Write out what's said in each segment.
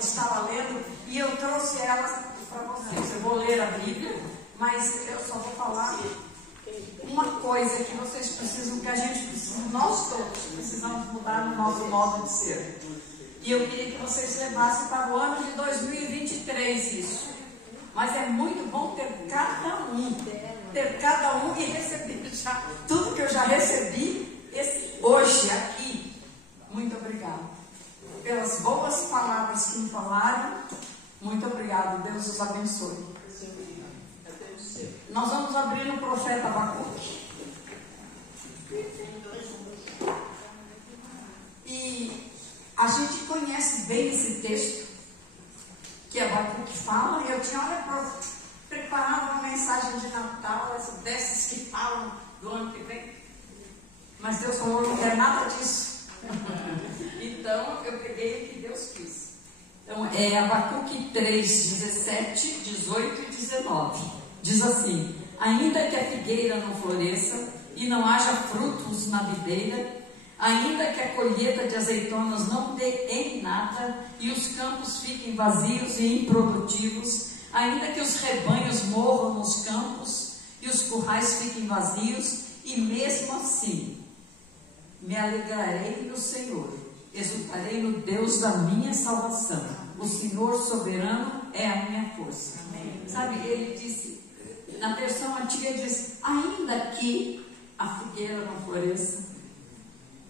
estava lendo e eu trouxe elas para vocês. Eu vou ler a Bíblia, mas eu só vou falar uma coisa que vocês precisam, que a gente precisa, nós todos precisamos mudar no nosso modo de ser. E eu queria que vocês levassem para o ano de 2023 isso. Mas é muito bom ter cada um e receber já tudo que eu já recebi hoje aqui. Muito obrigada pelas boas palavras que me falaram. Muito obrigada, Deus os abençoe. Nós vamos abrir no profeta Abacuque. E a gente conhece bem esse texto que Abacuque fala. E eu tinha preparado uma mensagem de Natal, dessas que falam do ano que vem. Mas Deus falou, não quer nada disso. Então eu peguei o que Deus quis. Então é Abacuque 3, 17, 18 e 19. Diz assim: ainda que a figueira não floresça e não haja frutos na videira, ainda que a colheita de azeitonas não dê em nada e os campos fiquem vazios e improdutivos, ainda que os rebanhos morram nos campos e os currais fiquem vazios, e mesmo assim me alegrarei no Senhor, exultarei no Deus da minha salvação. O Senhor soberano é a minha força. Amém. Sabe, ele disse, na versão antiga diz, ainda que a figueira não floresça,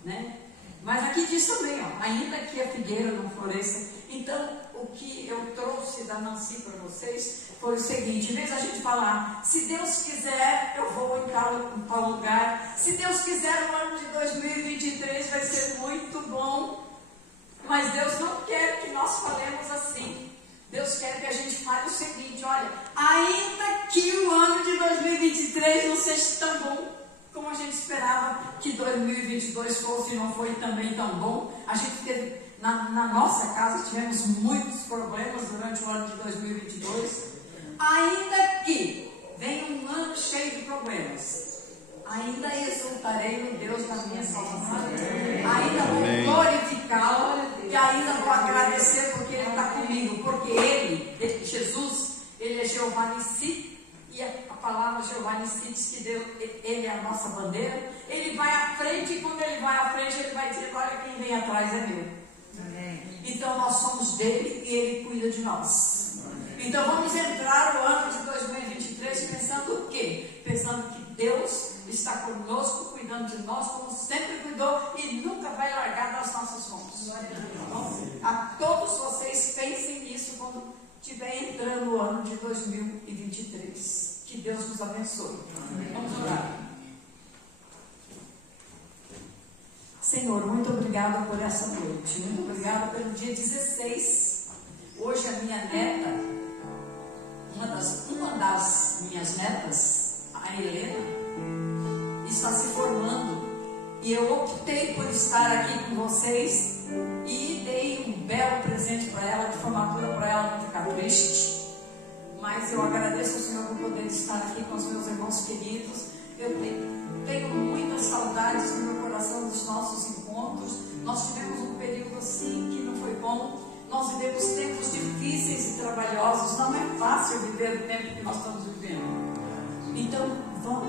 né? Mas aqui diz também, ó, ainda que a figueira não floresça. Então, o que eu trouxe da Nancy para vocês foi o seguinte: em vez da gente falar, se Deus quiser, eu vou em tal lugar, se Deus quiser, o ano de 2023 vai ser muito bom, mas Deus não quer que nós falemos assim. Deus quer que a gente fale o seguinte: olha, ainda que o ano de 2023 não seja tão bom como a gente esperava que 2022 fosse, e não foi também tão bom. A gente teve, na nossa casa, tivemos muitos problemas durante o ano de 2022. Ainda que venha um ano cheio de problemas, ainda exultarei no Deus da minha salvação. Ainda vou glorificá-lo e ainda vou agradecer porque Ele está comigo. Porque Ele, Jesus, Ele é Jeová Nissi. E a palavra Jeová Nissi diz que Ele é a nossa bandeira. Ele vai à frente, e quando Ele vai à frente, Ele vai dizer: olha, quem vem atrás é meu. Amém. Então nós somos dele e Ele cuida de nós. Amém. Então vamos entrar no ano de 2023 pensando o quê? Pensando que Deus está conosco, cuidando de nós, como sempre cuidou, e nunca vai largar das nossas mãos. Então, a todos vocês pensem nisso quando estiver entrando o ano de 2023. Que Deus nos abençoe. Amém. Vamos orar. Senhor, muito obrigada por essa noite. Muito obrigada pelo dia 16. Hoje a minha neta, uma das minhas netas, a Helena, está se formando. E eu optei por estar aqui com vocês e dei um belo presente para ela, de formatura, para ela não ficar triste. Mas eu agradeço ao Senhor por poder estar aqui com os meus irmãos queridos. Eu tenho muitas saudades no meu coração dos nossos encontros. Nós tivemos um período assim que não foi bom. Nós vivemos tempos difíceis e trabalhosos. Não é fácil viver o tempo que nós estamos vivendo. Então,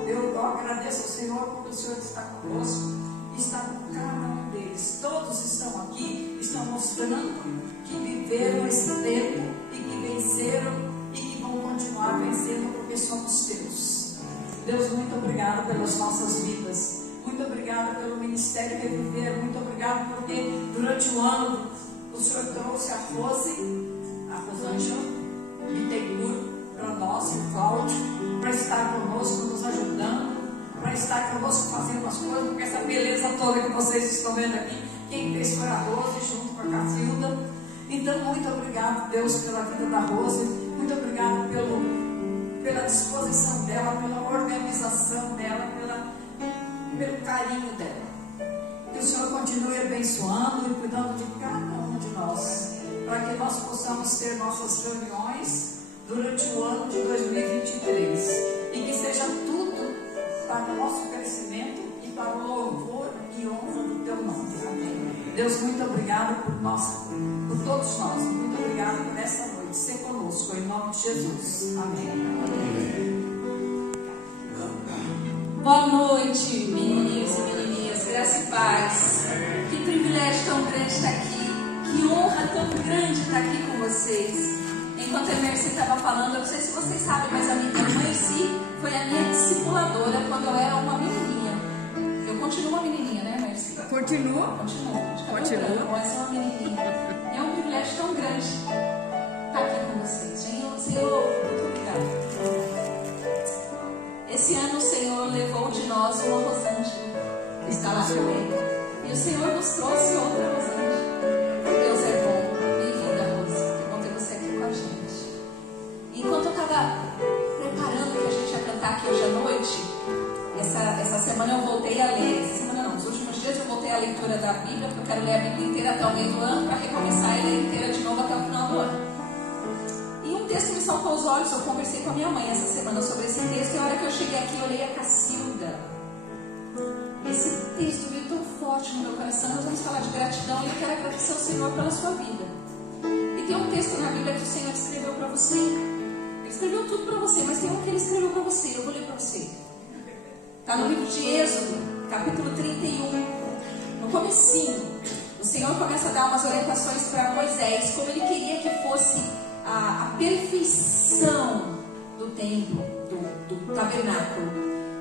eu agradeço ao Senhor porque o Senhor está conosco, está com cada um deles. Todos estão aqui, estão mostrando que viveram esse tempo e que venceram e que vão continuar vencendo porque somos teus. Deus, muito obrigado pelas nossas vidas. Muito obrigado pelo Ministério Reviver. Muito obrigado porque durante o ano o Senhor trouxe a Rosângela Bittencourt para nós, o Cláudio, para estar conosco, nos ajudando, para estar conosco fazendo as coisas, porque essa beleza toda que vocês estão vendo aqui, quem fez foi a Rose junto com a Cacilda. Então, muito obrigado, Deus, pela vida da Rose. Muito obrigado pela disposição dela, pela organização dela, pelo carinho dela. Que o Senhor continue abençoando e cuidando de cada um de nós, para que nós possamos ter nossas reuniões durante o ano de 2023 e que seja tudo para o nosso crescimento e para o louvor e honra do teu nome. Amém. Deus, muito obrigado por todos nós. Muito comigo nessa noite, ser conosco, em nome de Jesus. Amém. Boa noite, menininhos e menininhas, graça e paz. Que privilégio tão grande estar aqui, que honra tão grande estar aqui com vocês. Enquanto a Mercy estava falando, eu não sei se vocês sabem, mas a minha Mercy foi a minha discipuladora quando eu era uma menininha. Eu continuo uma menininha, né, Mercy? Continua? Continua, mas uma menininha. E é um privilégio tão grande estar aqui com vocês. Senhor, muito obrigada. Esse ano o Senhor levou de nós uma Rosângela, que está lá com Ele. E o Senhor nos trouxe outra Rosângela. Deus é bom. Bem-vinda, Rosa. Que bom ter você aqui com a gente. Enquanto eu estava preparando o que a gente ia cantar aqui hoje à noite, essa semana eu voltei a ler. Essa semana não, nos últimos dias eu voltei à leitura da Bíblia, porque eu quero ler a Bíblia inteira até o meio do ano, para recomeçar e ler inteira de novo até o final do ano. Um texto me saltou aos olhos, eu conversei com a minha mãe essa semana sobre esse texto, e a hora que eu cheguei aqui eu olhei a Cacilda. Esse texto veio tão forte no meu coração. Nós vamos falar de gratidão e eu quero agradecer ao Senhor pela sua vida. E tem um texto na Bíblia que o Senhor escreveu para você. Ele escreveu tudo para você, mas tem um que Ele escreveu para você. Eu vou ler para você. Está no livro de Êxodo, capítulo 31. No comecinho, o Senhor começa a dar umas orientações para Moisés, como Ele queria que fosse a perfeição do templo, do tabernáculo,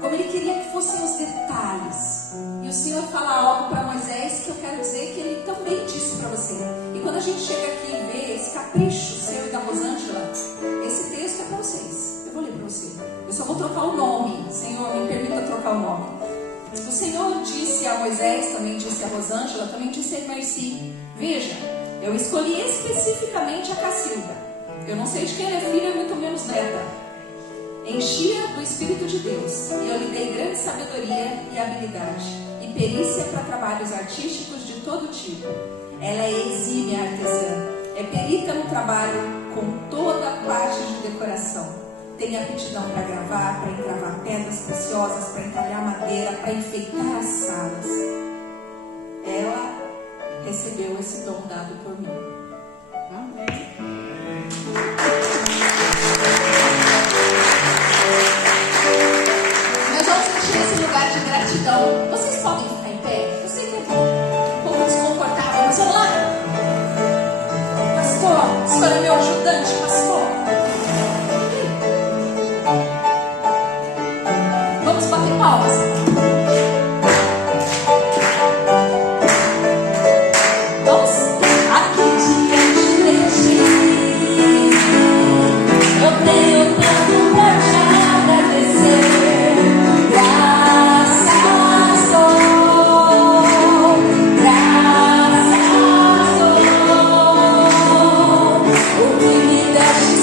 como Ele queria que fossem os detalhes. E o Senhor fala algo para Moisés que eu quero dizer que Ele também disse para você. E quando a gente chega aqui e vê esse capricho seu e da Rosângela, esse texto é para vocês. Eu vou ler para você. Eu só vou trocar o nome. Senhor, me permita trocar o nome. O Senhor disse a Moisés, também disse a Rosângela, também disse a Mercy: veja, eu escolhi especificamente a Cacilda. Eu não sei de quem ela é filha, muito menos neta. Enchia do Espírito de Deus, e eu lhe dei grande sabedoria e habilidade, e perícia para trabalhos artísticos de todo tipo. Ela é exímia artesã, é perita no trabalho com toda a parte de decoração. Tem aptidão para gravar, para encravar pedras preciosas, para entalhar madeira, para enfeitar as salas. Ela recebeu esse dom dado por mim. Amém. Nós vamos sentir esse lugar de gratidão. Vocês podem ficar em pé? Eu sei que é um pouco desconfortável, mas vamos lá. Pastor, o senhor é meu ajudante, pastor. Vamos bater palmas. O que me deste,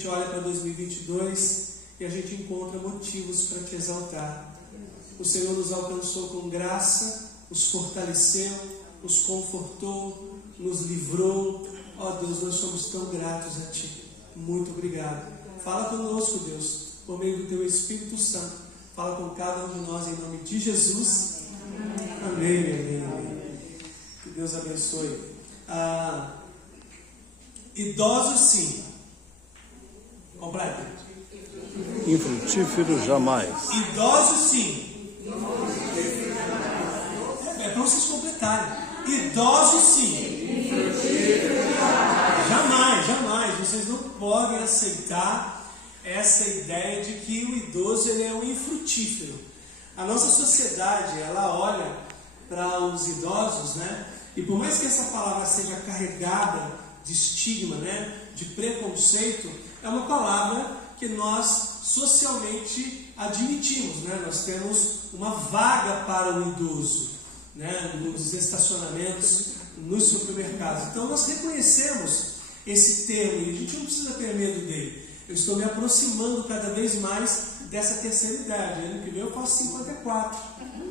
gente olha para 2022 e a gente encontra motivos para te exaltar. O Senhor nos alcançou com graça, nos fortaleceu, nos confortou, nos livrou. Ó Deus, nós somos tão gratos a Ti. Muito obrigado. Fala conosco, Deus, por meio do Teu Espírito Santo. Fala com cada um de nós em nome de Jesus. Amém, amém, amém. Que Deus abençoe. Idosos sim. Completa. Infrutífero jamais. Idosos sim. É para vocês completarem. Idosos sim. Jamais, jamais. Vocês não podem aceitar essa ideia de que o idoso ele é um infrutífero. A nossa sociedade, ela olha para os idosos, né? E por mais que essa palavra seja carregada de estigma, né? De preconceito, é uma palavra que nós socialmente admitimos, né? Nós temos uma vaga para o idoso, né? Nos estacionamentos, nos supermercados. Então nós reconhecemos esse termo e a gente não precisa ter medo dele. Eu estou me aproximando cada vez mais dessa terceira idade. Ano que vem eu faço 54,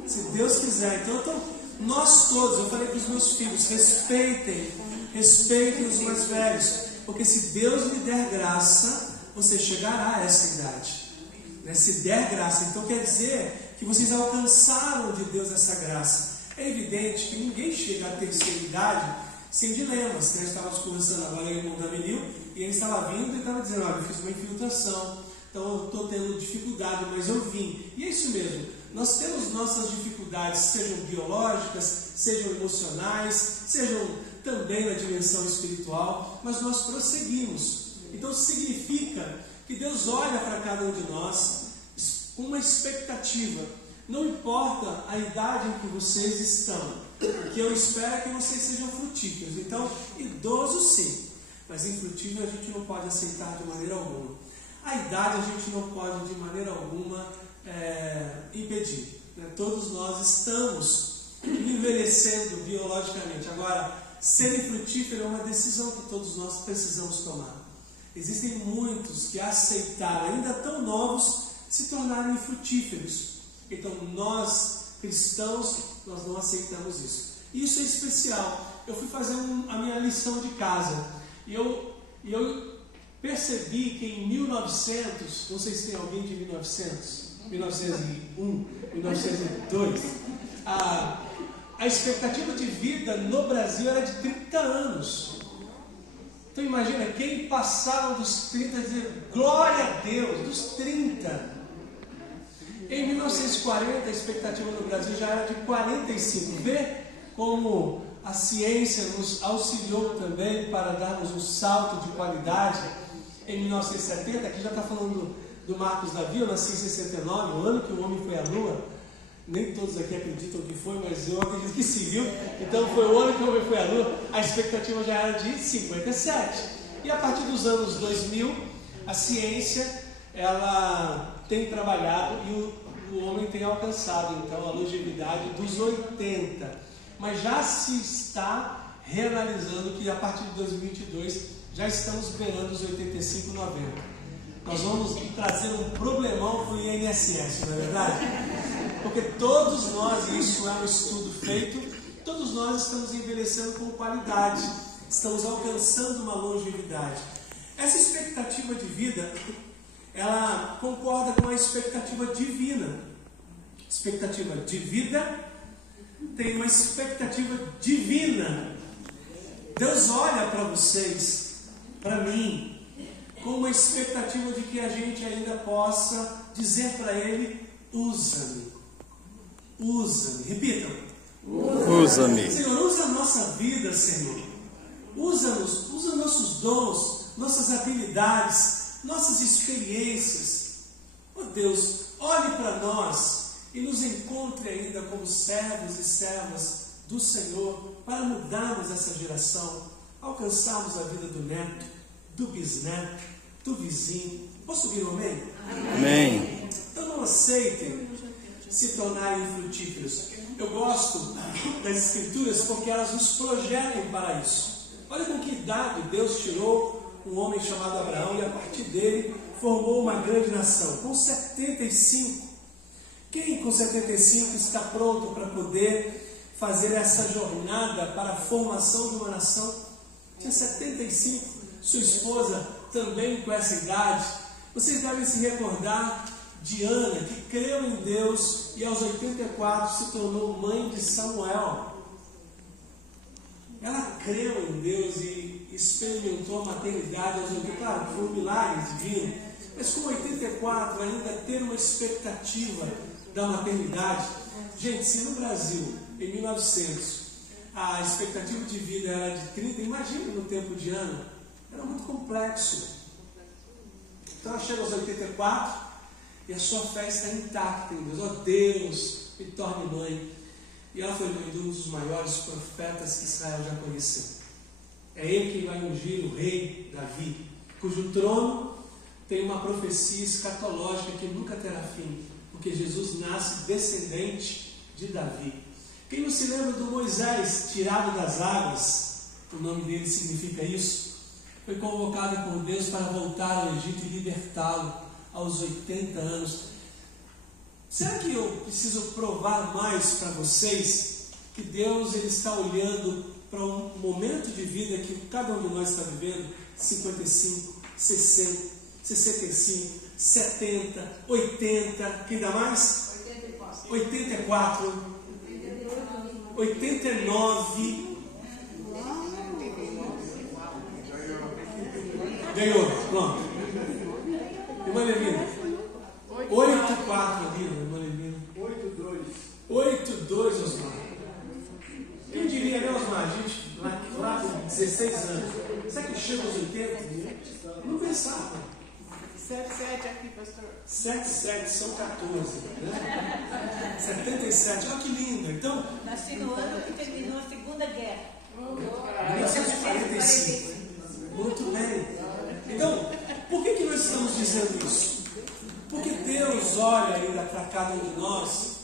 se Deus quiser. Então nós todos, eu falei para os meus filhos, respeitem os mais velhos, porque se Deus lhe der graça, você chegará a essa idade, né? Se der graça, então quer dizer que vocês alcançaram de Deus essa graça. É evidente que ninguém chega à terceira idade sem dilemas, né? Estávamos conversando agora com o irmão Davinil, e ele estava vindo e estava dizendo: olha, eu fiz uma infiltração, então eu estou tendo dificuldade, mas eu vim. E é isso mesmo, nós temos nossas dificuldades, sejam biológicas, sejam emocionais, sejam também na dimensão espiritual, mas nós prosseguimos. Então significa que Deus olha para cada um de nós com uma expectativa. Não importa a idade em que vocês estão, o que eu espero é que vocês sejam frutíferos. Então, idosos sim, mas infrutífero a gente não pode aceitar de maneira alguma. A idade a gente não pode de maneira alguma impedir, né? Todos nós estamos envelhecendo biologicamente. Agora, ser infrutífero é uma decisão que todos nós precisamos tomar. Existem muitos que aceitaram, ainda tão novos, se tornarem infrutíferos. Então nós, cristãos, nós não aceitamos isso. Isso é especial. Eu fui fazer a minha lição de casa e eu percebi que em 1900, não sei se tem alguém de 1900, 1901, 1902, a expectativa de vida no Brasil era de 30 anos. Então imagina, quem passava dos 30 dizer glória a Deus, dos 30. Em 1940 a expectativa no Brasil já era de 45. Vê como a ciência nos auxiliou também para darmos um salto de qualidade. Em 1970, aqui já está falando do Marcos Davi, eu nasci em 69, o ano que o homem foi à Lua. Nem todos aqui acreditam que foi, mas eu acredito que sim, viu? Então foi o ano que o homem foi à Lua, a expectativa já era de 57. E a partir dos anos 2000, a ciência, ela tem trabalhado e o homem tem alcançado, então, a longevidade dos 80. Mas já se está reanalisando que a partir de 2022 já estamos beirando os 85, 90. Nós vamos trazer um problemão para o INSS, não é verdade? Porque todos nós, e isso é um estudo feito, todos nós estamos envelhecendo com qualidade, estamos alcançando uma longevidade. Essa expectativa de vida, ela concorda com a expectativa divina. Expectativa de vida tem uma expectativa divina. Deus olha para vocês, para mim, com uma expectativa de que a gente ainda possa dizer para Ele: usa-me, usa-me. Repitam: usa-me. Senhor, usa a nossa vida, Senhor. Usa-nos, usa nossos dons, nossas habilidades, nossas experiências. Oh Deus, olhe para nós e nos encontre ainda como servos e servas do Senhor para mudarmos essa geração, alcançarmos a vida do neto, do bisneto, do vizinho. Posso ouvir um amém? Amém. Então não aceitem se tornarem infrutíferos. Eu gosto das Escrituras porque elas nos projetam para isso. Olha com que idade Deus tirou um homem chamado Abraão e a partir partir dele, formou uma grande nação. Com 75, quem com 75 está pronto para poder fazer essa jornada para a formação de uma nação? Tinha 75, sua esposa também com essa idade. Vocês devem se recordar de Ana, que creu em Deus e aos 84 se tornou mãe de Samuel. Ela creu em Deus e experimentou a maternidade aos 84, claro, foi um milagre divino, mas com 84 ainda ter uma expectativa da maternidade. Gente, se no Brasil, em 1900, a expectativa de vida era de 30, imagina no tempo de Ana, era muito complexo. Então ela chega aos 84 e a sua fé está intacta em Deus. Ó Deus, me torne mãe. E ela foi mãe de um dos maiores profetas que Israel já conheceu. É ele quem vai ungir o rei Davi, cujo trono tem uma profecia escatológica que nunca terá fim, porque Jesus nasce descendente de Davi. Quem não se lembra do Moisés tirado das águas, o nome dele significa isso, foi convocado por Deus para voltar ao Egito e libertá-lo aos 80 anos. Será que eu preciso provar mais para vocês que Deus ele está olhando para um momento de vida que cada um de nós está vivendo? 55, 60, 65, 70, 80, quem dá mais? 84, 89. Ganhou, pronto. Irmã Levina, 8-4 ali, irmã Levina. 8-2, Osmar. Quem diria, né, Osmar? A gente lá com 16 anos. Será que chega aos 80? Não pensava. 7-7 aqui, pastor. 7-7 são 14, né? 77, olha que lindo. Então, Nasci no ano que terminou a Segunda Guerra. 1945. Muito bem. Então, por que nós estamos dizendo isso? Porque Deus olha ainda para cada um de nós,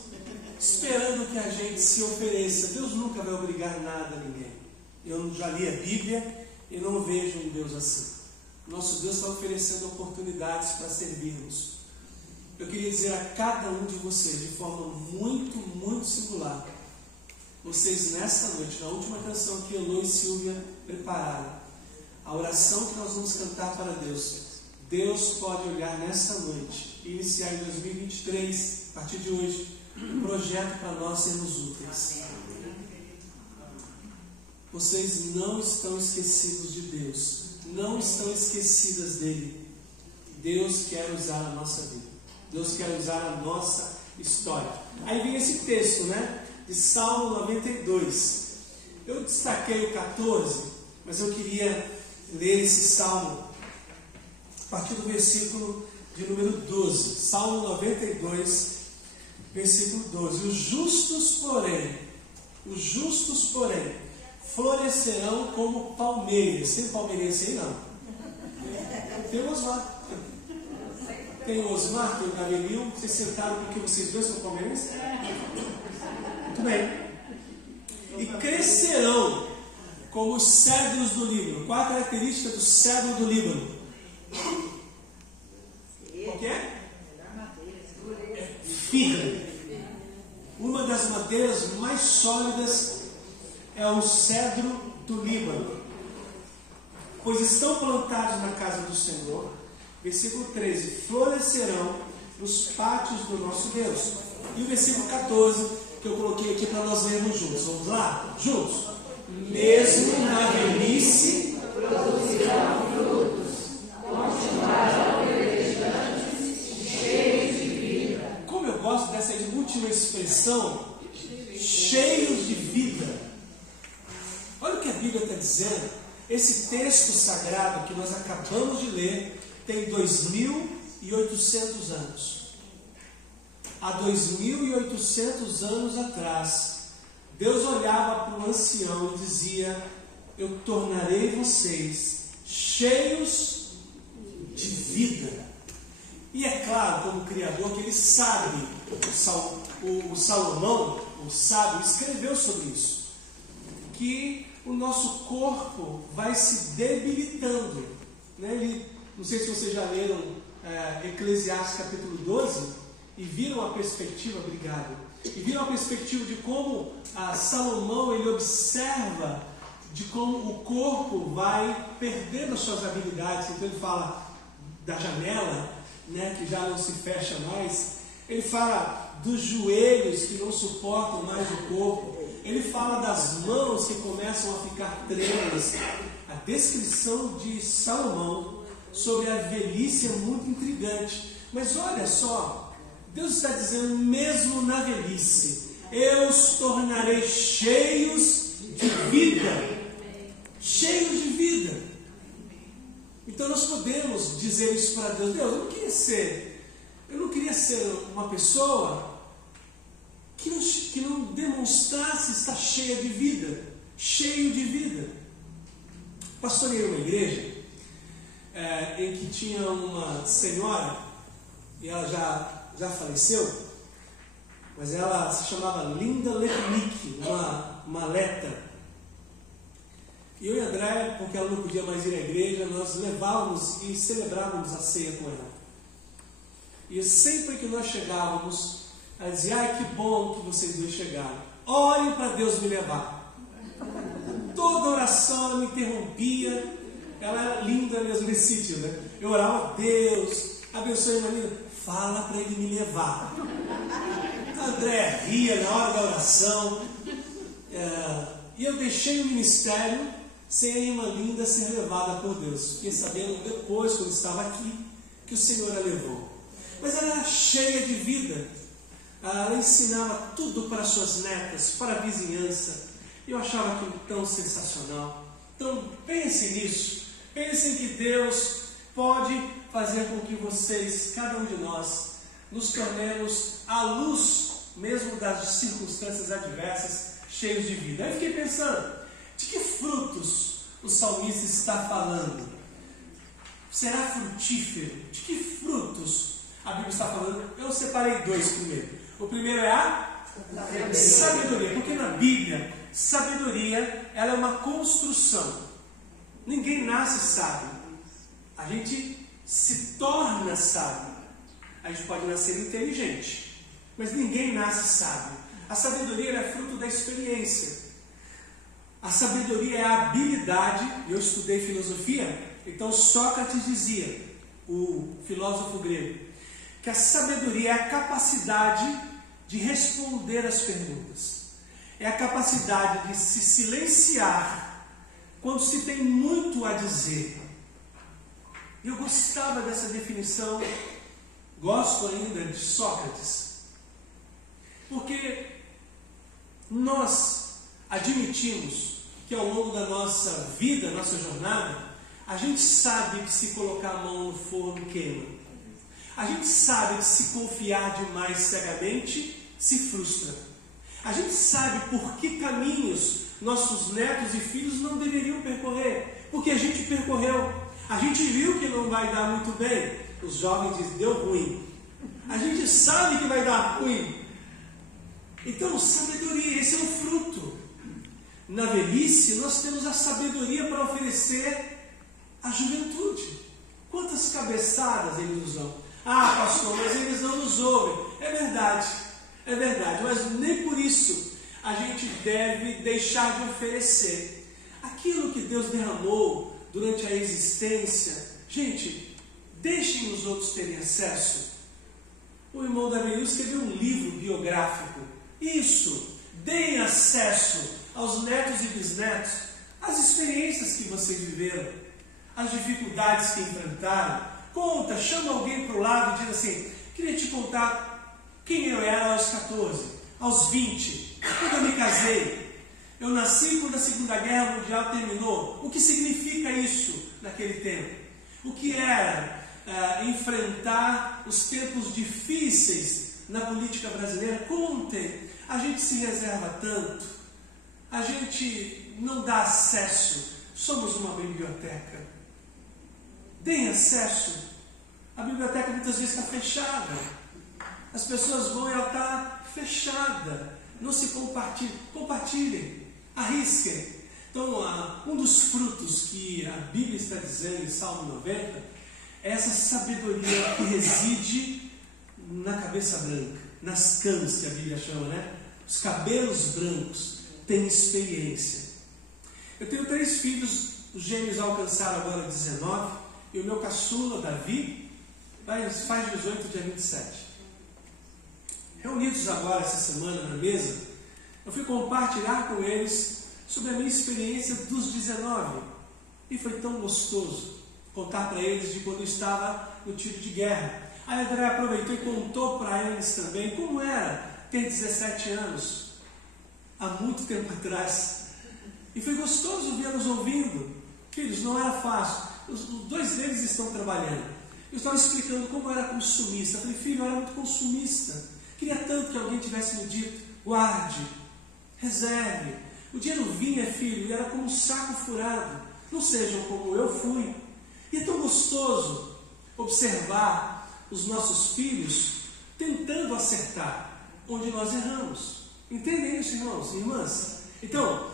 esperando que a gente se ofereça. Deus nunca vai obrigar nada a ninguém. Eu já li a Bíblia e não vejo um Deus assim. Nosso Deus está oferecendo oportunidades para servirmos. Eu queria dizer a cada um de vocês, de forma muito, muito singular, vocês nesta noite, na última canção que Elô e Silvia prepararam, a oração que nós vamos cantar para Deus, Deus pode olhar nesta noite e iniciar em 2023, a partir de hoje, um projeto para nós sermos úteis. Vocês não estão esquecidos de Deus, não estão esquecidas dele. Deus quer usar a nossa vida, Deus quer usar a nossa história. Aí vem esse texto, né, de Salmo 92. Eu destaquei o 14, mas eu queria ler esse salmo a partir do versículo de número 12. Salmo 92, versículo 12. Os justos, porém, florescerão como palmeiras. Tem palmeirense aí, não? Tem o Osmar. Tem o Osmar, tem o Gabriel. Vocês sentaram porque vocês dois são palmeirenses? Muito bem. E crescerão como os cedros do Líbano. Qual a característica do cedro do Líbano? O que é? É firme. Uma das madeiras mais sólidas é o cedro do Líbano. Pois estão plantados na casa do Senhor. Versículo 13. Florescerão nos pátios do nosso Deus. E o versículo 14, que eu coloquei aqui para nós lermos juntos. Vamos lá? Juntos. Mesmo na velhice produzirão frutos, continuarão verdejantes, cheios de vida. Como eu gosto dessa última expressão, cheios de vida. Olha o que a Bíblia está dizendo. Esse texto sagrado que nós acabamos de ler tem 2.800 anos. Há 2.800 anos atrás, Deus olhava para o ancião e dizia: eu tornarei vocês cheios de vida. E é claro, como Criador, que ele sabe, o Salomão, o sábio, escreveu sobre isso, que o nosso corpo vai se debilitando, né? Ele Não sei se vocês já leram Eclesiastes capítulo 12 e viram a perspectiva, e viram a perspectiva de como Salomão ele observa de como o corpo vai perdendo as suas habilidades. Então ele fala da janela, né, que já não se fecha mais. Ele fala dos joelhos que não suportam mais o corpo. Ele fala das mãos que começam a ficar trêmulas. A descrição de Salomão sobre a velhice é muito intrigante. Mas olha só, Deus está dizendo, mesmo na velhice, eu os tornarei cheios de vida. Cheios de vida. Então nós podemos dizer isso para Deus. Deus, eu não queria ser uma pessoa que não demonstrasse estar cheia de vida, cheio de vida. Pastorei uma igreja em que tinha uma senhora, e ela já faleceu, mas ela se chamava Linda Lepnick, uma leta. E eu e a André, porque ela não podia mais ir à igreja, nós levávamos e celebrávamos a ceia com ela. E sempre que nós chegávamos, ela dizia, ai, que bom que vocês dois chegaram. Orem para Deus me levar. Toda oração ela me interrompia. Ela era linda mesmo nesse sentido, né? Eu orava, Deus, abençoe a Maria. Fala para ele me levar. A André ria na hora da oração. E eu deixei o ministério sem a irmã Linda ser levada por Deus. Fiquei sabendo depois, quando estava aqui, que o Senhor a levou. Mas ela era cheia de vida. Ela ensinava tudo para suas netas, para a vizinhança. E eu achava aquilo tão sensacional. Então pense nisso. Pensem que Deus pode fazer com que vocês, cada um de nós, nos tornemos à luz, mesmo das circunstâncias adversas, cheios de vida. Aí eu fiquei pensando, de que frutos o salmista está falando? Será frutífero? De que frutos a Bíblia está falando? Eu separei dois primeiro. O primeiro é a sabedoria, porque na Bíblia, sabedoria ela é uma construção. Ninguém nasce sábio. A gente se torna sábio. A gente pode nascer inteligente, mas ninguém nasce sábio. A sabedoria é fruto da experiência. A sabedoria é a habilidade. Eu estudei filosofia, então Sócrates dizia, o filósofo grego, que a sabedoria é a capacidade de responder às perguntas. É a capacidade de se silenciar quando se tem muito a dizer. Eu gostava dessa definição, gosto ainda de Sócrates, porque nós admitimos que ao longo da nossa vida, nossa jornada, a gente sabe que se colocar a mão no forno queima. A gente sabe que se confiar demais cegamente se frustra. A gente sabe por que caminhos nossos netos e filhos não deveriam percorrer, porque a gente percorreu. A gente viu que não vai dar muito bem. Os jovens dizem, deu ruim. A gente sabe que vai dar ruim. Então, sabedoria, esse é um fruto. Na velhice, nós temos a sabedoria para oferecer à juventude. Quantas cabeçadas eles nos dão? Ah, pastor, mas eles não nos ouvem. É verdade, mas nem por isso a gente deve deixar de oferecer aquilo que Deus derramou durante a existência. Gente, deixem os outros terem acesso. O irmão Davi escreveu um livro biográfico. Isso, deem acesso aos netos e bisnetos às experiências que vocês viveram, as dificuldades que enfrentaram. Conta, chama alguém para o lado e diz assim, queria te contar quem eu era aos 14, aos 20, quando eu me casei. Eu nasci quando a Segunda Guerra Mundial terminou. O que significa isso naquele tempo? O que era enfrentar os tempos difíceis na política brasileira? Contem. A gente se reserva tanto. A gente não dá acesso. Somos uma biblioteca. Deem acesso. A biblioteca muitas vezes está fechada. As pessoas vão e ela está fechada. Não se compartilhem. Compartilhem. Arrisquem. Então, um dos frutos que a Bíblia está dizendo em Salmo 90 é essa sabedoria que reside na cabeça branca, nas canas que a Bíblia chama, né? Os cabelos brancos têm experiência. Eu tenho 3 filhos, os gêmeos alcançaram agora 19, e o meu caçula, Davi, faz 18 dia 27. Reunidos agora essa semana na mesa, eu fui compartilhar com eles sobre a minha experiência dos 19. E foi tão gostoso contar para eles de quando eu estava no tiro de guerra. A André aproveitou e contou para eles também como era ter 17 anos, há muito tempo atrás. E foi gostoso vê-los ouvindo. Filhos, não era fácil. Os 2 deles estão trabalhando. Eu estava explicando como era consumista. Eu falei, filho, eu era muito consumista. Queria tanto que alguém tivesse me dito, guarde, reserve. O dinheiro vinha, filho, e era como um saco furado. Não sejam como eu fui. E é tão gostoso observar os nossos filhos tentando acertar onde nós erramos. Entendem isso, irmãos e irmãs? Então,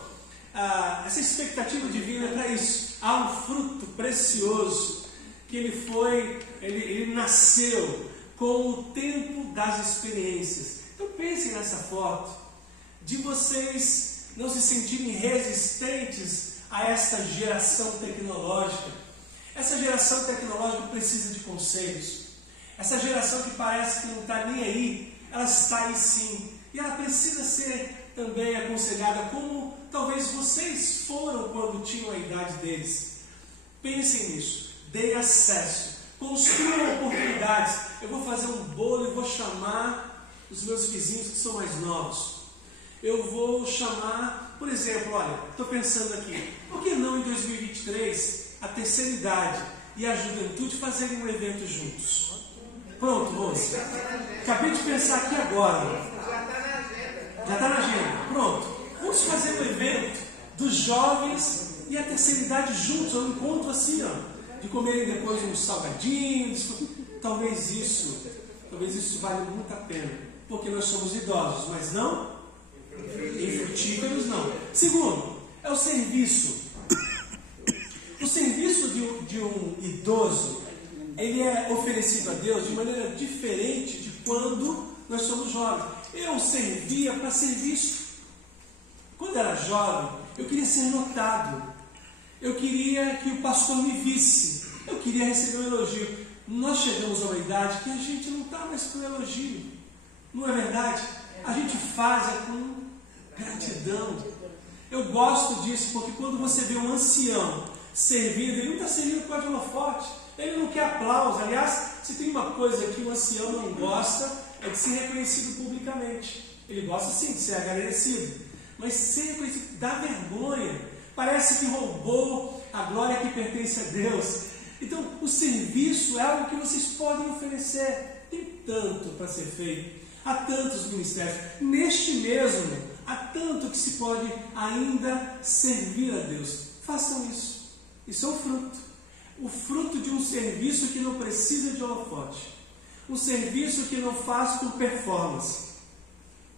essa expectativa divina é para isso. Há um fruto precioso que ele nasceu com o tempo das experiências. Então pensem nessa foto, de vocês não se sentirem resistentes a essa geração tecnológica. Essa geração tecnológica precisa de conselhos. Essa geração que parece que não está nem aí, ela está aí sim. E ela precisa ser também aconselhada como talvez vocês foram quando tinham a idade deles. Pensem nisso, deem acesso, construam oportunidades. Eu vou fazer um bolo e vou chamar os meus vizinhos que são mais novos. Eu vou chamar, por exemplo, olha, estou pensando aqui, por que não em 2023 a terceira idade e a juventude fazerem um evento juntos? Pronto, Rose. Acabei de pensar aqui agora. Já está na agenda. Pronto. Vamos fazer um evento dos jovens e a terceira idade juntos, um encontro assim, ó, de comerem depois uns salgadinhos. Talvez isso vale muito a pena, porque nós somos idosos, mas não infrutíferos, não. Segundo, é o serviço. O serviço de um idoso, ele é oferecido a Deus de maneira diferente de quando nós somos jovens. Eu servia para ser visto. Quando era jovem, eu queria ser notado. Eu queria que o pastor me visse. Eu queria receber um elogio. Nós chegamos a uma idade que a gente não está mais com elogio. Não é verdade? A gente faz com gratidão. Eu gosto disso porque quando você vê um ancião servindo, ele não está servindo por causa de holofote. Ele não quer aplauso. Aliás, se tem uma coisa que um ancião não gosta, é de ser reconhecido publicamente. Ele gosta sim de ser agradecido, mas ser reconhecido dá vergonha. Parece que roubou a glória que pertence a Deus. Então, o serviço é algo que vocês podem oferecer. Tem tanto para ser feito. Há tantos ministérios. Neste mesmo, há tanto que se pode ainda servir a Deus. Façam isso. Isso é o fruto. O fruto de um serviço que não precisa de holofote. Um serviço que não faz por performance.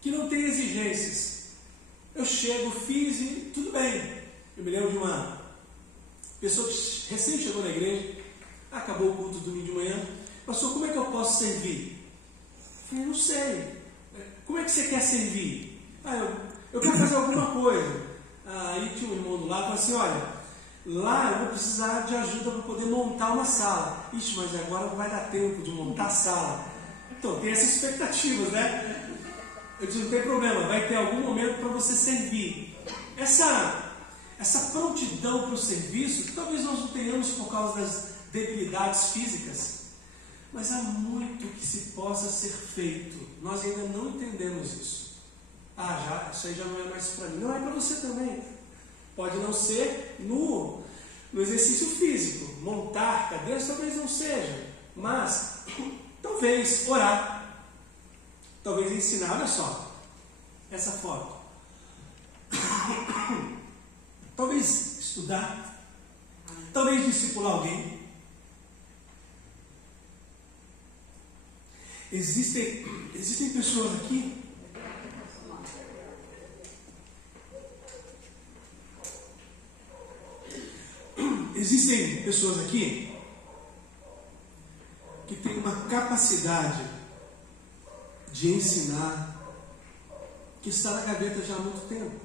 Que não tem exigências. Eu chego, fiz e tudo bem. Eu me lembro de uma pessoa que recém chegou na igreja, acabou o culto domingo de manhã. Pastor, como é que eu posso servir? Eu falei, não sei. Como é que você quer servir? Eu quero fazer alguma coisa. Aí tinha um irmão do lado e falou assim, olha, lá eu vou precisar de ajuda para poder montar uma sala. Ixi, mas agora não vai dar tempo de montar a sala. Então, tem essas expectativas, né? Eu disse, não tem problema, vai ter algum momento para você servir. Essa prontidão para o serviço, que talvez nós não tenhamos por causa das debilidades físicas, mas há muito que se possa ser feito. Nós ainda não entendemos isso. Isso aí já não é mais para mim. Não é para você também. Pode não ser no exercício físico. Montar cadeiras talvez não seja. Mas, talvez orar. Talvez ensinar, olha só. Essa foto. Talvez estudar. Talvez discipular alguém. Existem pessoas aqui capacidade de ensinar que está na gaveta já há muito tempo.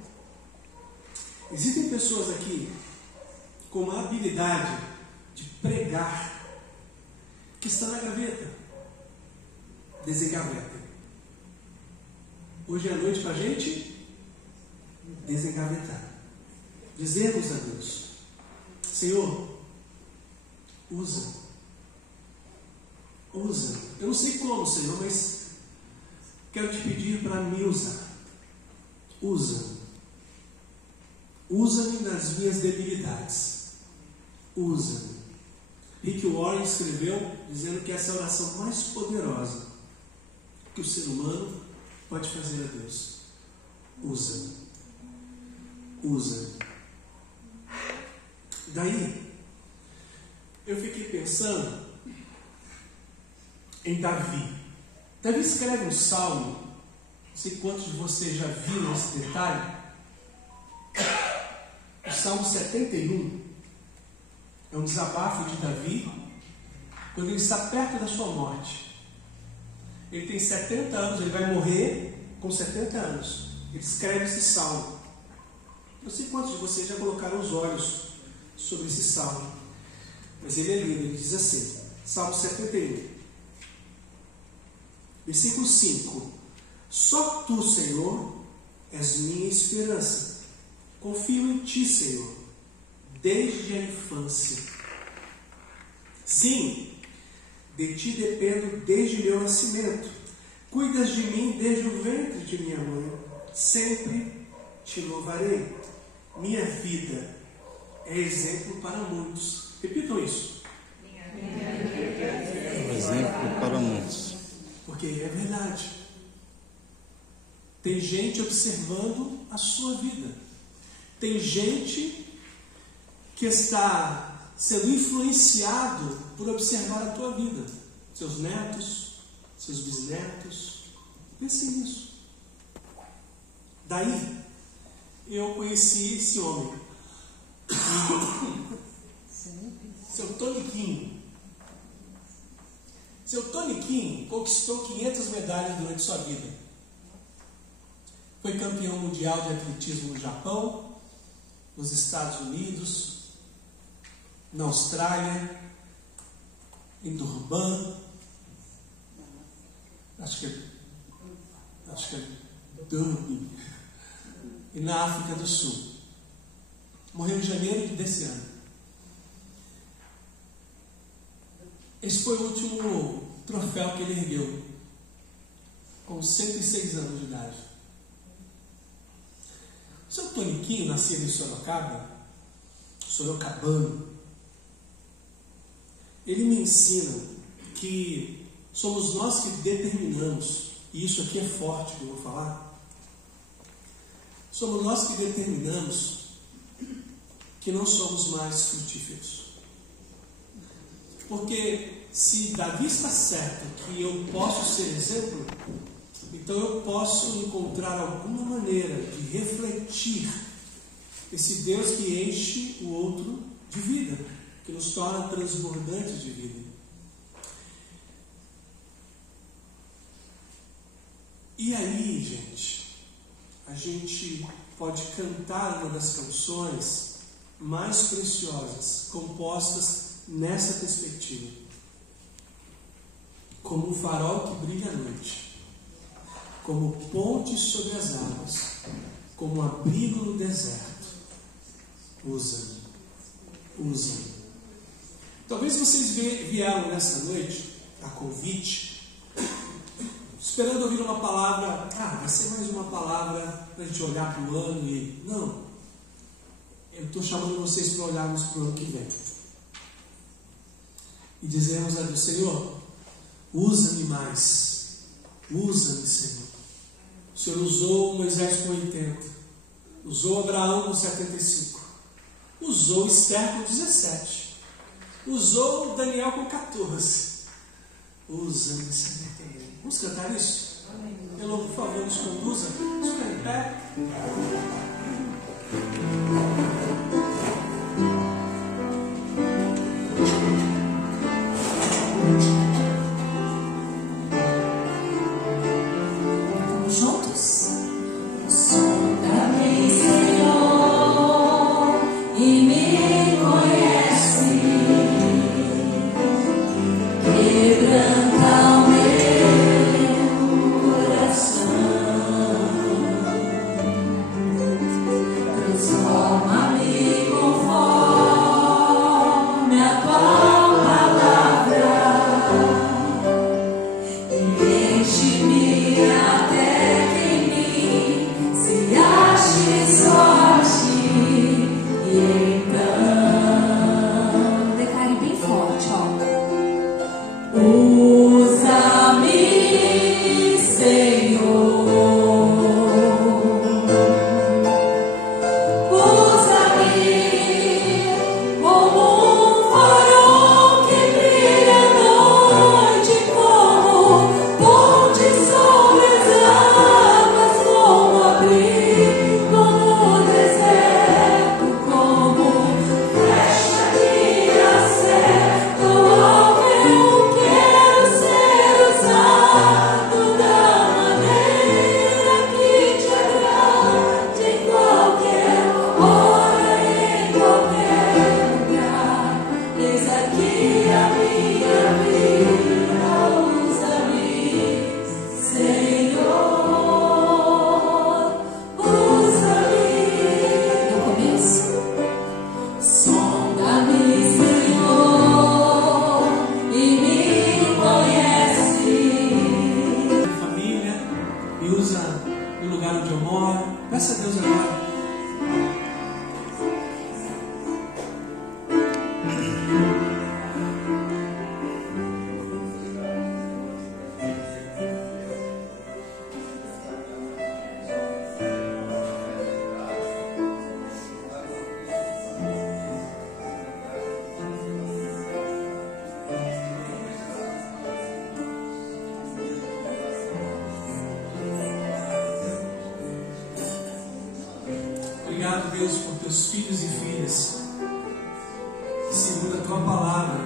Existem pessoas aqui com uma habilidade de pregar que está na gaveta. Desengaveta. Hoje é a noite para a gente desengavetar. Dizemos a Deus: Senhor, usa. Eu não sei como, Senhor, mas quero te pedir para me usar. Usa-me nas minhas debilidades. Usa-me. Rick Warren escreveu dizendo que essa é a oração mais poderosa que o ser humano pode fazer a Deus. Usa-me. Daí, eu fiquei pensando em Davi. Davi escreve um salmo, não sei quantos de vocês já viram esse detalhe. O Salmo 71 é um desabafo de Davi quando ele está perto da sua morte. Ele tem 70 anos, ele vai morrer com 70 anos. Ele escreve esse salmo. Não sei quantos de vocês já colocaram os olhos sobre esse salmo, mas ele é lindo. Ele diz assim, Salmo 71, versículo 5: Só tu, Senhor, és minha esperança. Confio em ti, Senhor, desde a infância. Sim, de ti dependo desde meu nascimento. Cuidas de mim desde o ventre de minha mãe. Sempre te louvarei. Minha vida é exemplo para muitos. Repitam isso. Exemplo para muitos. Porque é verdade. Tem gente observando a sua vida. Tem gente que está sendo influenciado por observar a tua vida. Seus netos, seus bisnetos. Pense nisso. Daí, eu conheci esse homem. Seu Toniquinho. Seu Toniquinho conquistou 500 medalhas durante sua vida. Foi campeão mundial de atletismo no Japão, nos Estados Unidos, na Austrália, em Durban, acho que é Durban, e na África do Sul. Morreu em janeiro desse ano. Esse foi o último troféu que ele ergueu, com 106 anos de idade. O seu Toniquinho, nascido em Sorocaba, sorocabano, ele me ensina que somos nós que determinamos, e isso aqui é forte que eu vou falar, somos nós que determinamos que não somos mais frutíferos. Porque se Davi está certo que eu posso ser exemplo, então eu posso encontrar alguma maneira de refletir esse Deus que enche o outro de vida, que nos torna transbordantes de vida. E aí, gente, a gente pode cantar uma das canções mais preciosas compostas nessa perspectiva, como um farol que brilha à noite, como ponte sobre as águas, como abrigo no deserto. Usa-me. Talvez vocês vieram nessa noite a convite, esperando ouvir uma palavra. Vai ser mais uma palavra para a gente olhar para o ano e... Não, eu estou chamando vocês para olharmos para o ano que vem e dizermos a Deus: Senhor, usa-me mais. Usa-me, Senhor. O Senhor usou Moisés com 80, usou Abraão com 75, usou Esther com 17, usou Daniel com 14. Usa-me, Senhor, também. Vamos cantar isso? Elô, por favor, nos conduza. Vamos ficar em pé. Peça a Deus agora. Obrigado, Deus, por teus filhos e filhas que, segundo a tua palavra,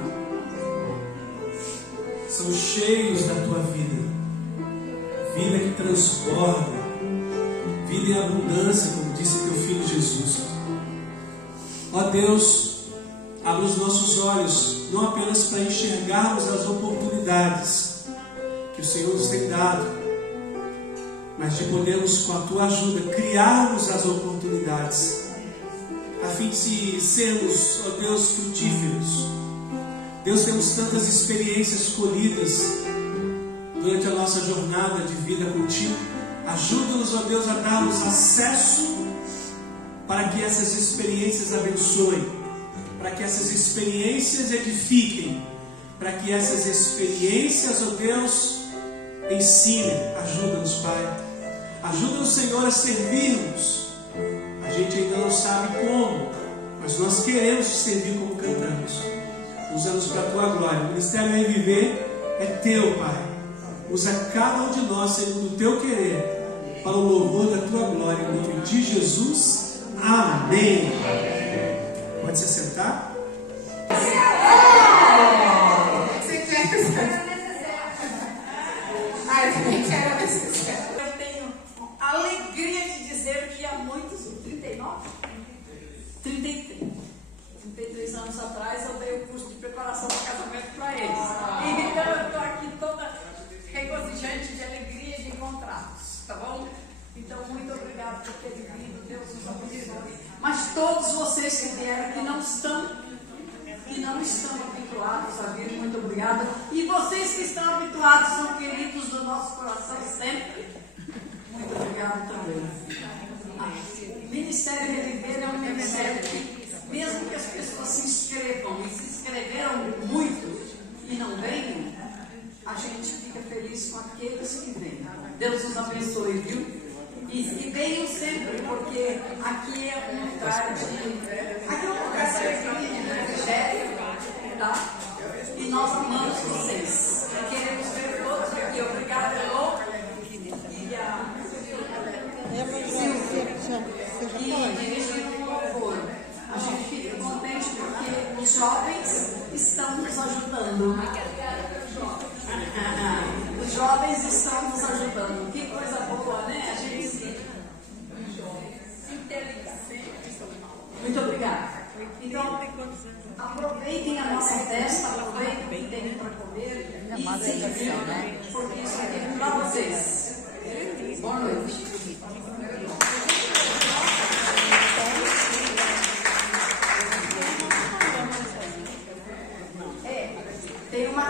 são cheios da tua vida, vida que transborda, vida em abundância, como disse teu filho Jesus. Ó Deus, abre os nossos olhos, não apenas para enxergarmos as oportunidades que o Senhor nos tem dado, mas de podermos, com a tua ajuda, criarmos as oportunidades, a fim de sermos, ó Deus, frutíferos. Deus, temos tantas experiências colhidas durante a nossa jornada de vida contigo. Ajuda-nos, ó Deus, a darmos acesso para que essas experiências abençoem, para que essas experiências edifiquem, para que essas experiências, ó Deus, ensinem. Ajuda-nos, Pai. Ajuda-nos, Senhor, a servirmos. A gente ainda não sabe como, mas nós queremos te servir como cantamos. Usa-nos para a tua glória. O ministério Reviver é teu, Pai. Usa cada um de nós segundo o teu querer, para o louvor da tua glória, em nome de Jesus. Amém. Pode se sentar. Eu tenho alegria de dizer que há muitos, 33 anos atrás, eu dei o curso de preparação para casamento para eles. Então eu estou aqui toda regozijante de alegria de encontrá-los, tá bom? Então, muito obrigada por terem vindo, Deus os abençoe. Mas todos vocês que vieram, que não estão habituados a vir, muito obrigada. E vocês que estão habituados, são queridos do nosso coração sempre. Muito obrigada também. O Ministério Reviver é um ministério que, mesmo que as pessoas se inscrevam, e se inscreveram muito e não venham, a gente fica feliz com aqueles que vêm. Deus os abençoe, viu? E venham sempre, porque aqui é um lugar aqui é um lugar de alegria, de refrigério, tá? E nós amamos vocês. Queremos ver todos aqui. Obrigada, Elô. E a que dirigiram o louvor. A gente fica contente porque os jovens estão nos ajudando. Os jovens estão nos ajudando. Que coisa boa, né? A gente se muito obrigada. Então, aproveitem a nossa festa, aproveitem que tem para comer.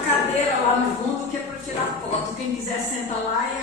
cadeira lá no fundo que é para tirar foto. Quem quiser senta lá